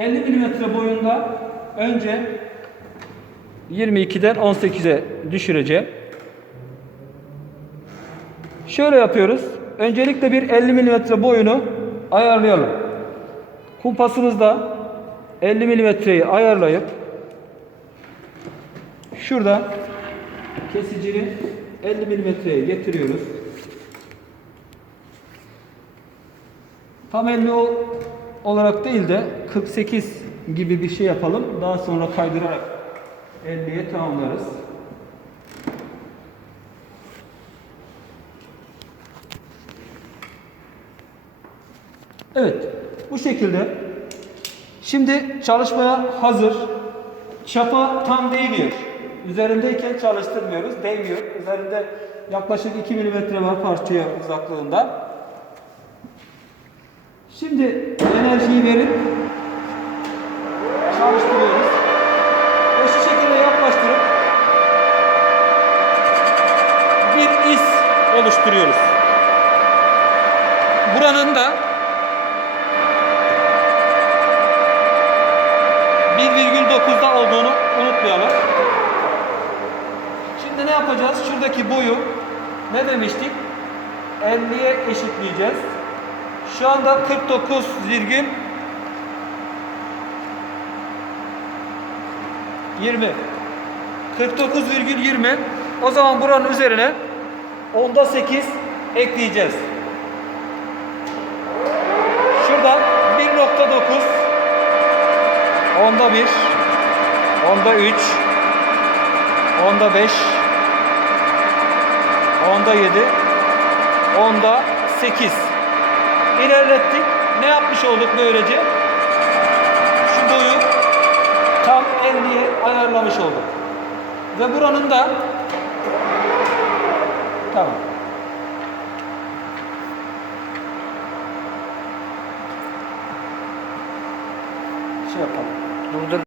50 mm boyunda önce 22'den 18'e düşüreceğim. Şöyle yapıyoruz. Öncelikle bir 50 mm boyunu ayarlayalım. Kumpasımızda 50 mm'yi ayarlayıp şurada kesicini 50 mm'ye getiriyoruz. Tam 50 o- olarak değil de 48 gibi bir şey yapalım. Daha sonra kaydırarak 50'ye tamamlarız. Evet, bu şekilde. Şimdi çalışmaya hazır. Çapa tam değmiyor. Üzerindeyken çalıştırmıyoruz, değmiyor. Üzerinde yaklaşık 2 mm var parçaya uzaklığında. Şimdi enerjiyi verip çalıştırıyoruz. Ve şu şekilde yaklaştırıp bir iz oluşturuyoruz. Buranın da 1,9'da olduğunu unutmayalım. Şimdi ne yapacağız? Şuradaki boyu ne demiştik? 50'ye eşitleyeceğiz. Şu anda 49 virgül 20 49,20 o zaman buranın üzerine onda 8 ekleyeceğiz. Şuradan 1.9 onda 1 onda 3 onda 5 onda 7 onda 8 ilerlettik. Ne yapmış olduk böylece? Şu boyu tam 50'ye ayarlamış olduk. Ve buranın da tamam. Şey yapalım. Durdur.